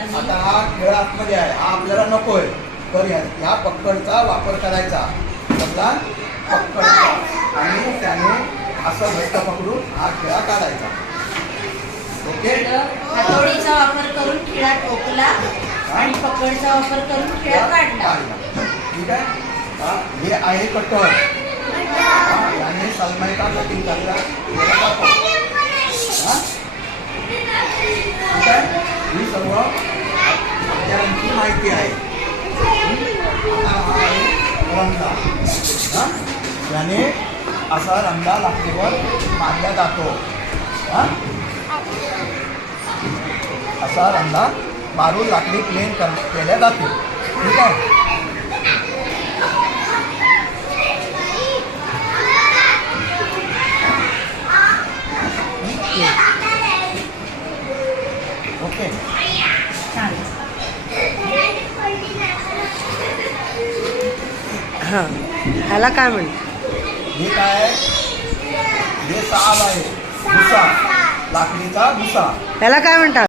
आता हा खेळ आतमध्ये आहे, हा आपल्याला नकोय, तर ह्या पक्कडचा वापर करायचा. समजा पक्कडचा आणि त्याने असं घट्ट पकडून हा खिळा काढायचा. ओके. हातोडीचा वापर करून खिळा ठोकला आणि पकडचा वापर करून खिळा काढला. ठीक आहे. हे आहे कटर. याने सनमाइका कटिंग करायला ठीक आहे. ही सर्व आपल्याची माहिती आहे. रंगा, याने असा रंगा लाकडीवर मारला जातो. असा रंगा मारून लाकडी प्लेन केल्या जाते. ठीक आहे. ओके. हां, ह्याला काय म्हणतात? हे काय? हे साल आहे, भुसा, लाकडीचा भुसा. ह्याला काय म्हणतात?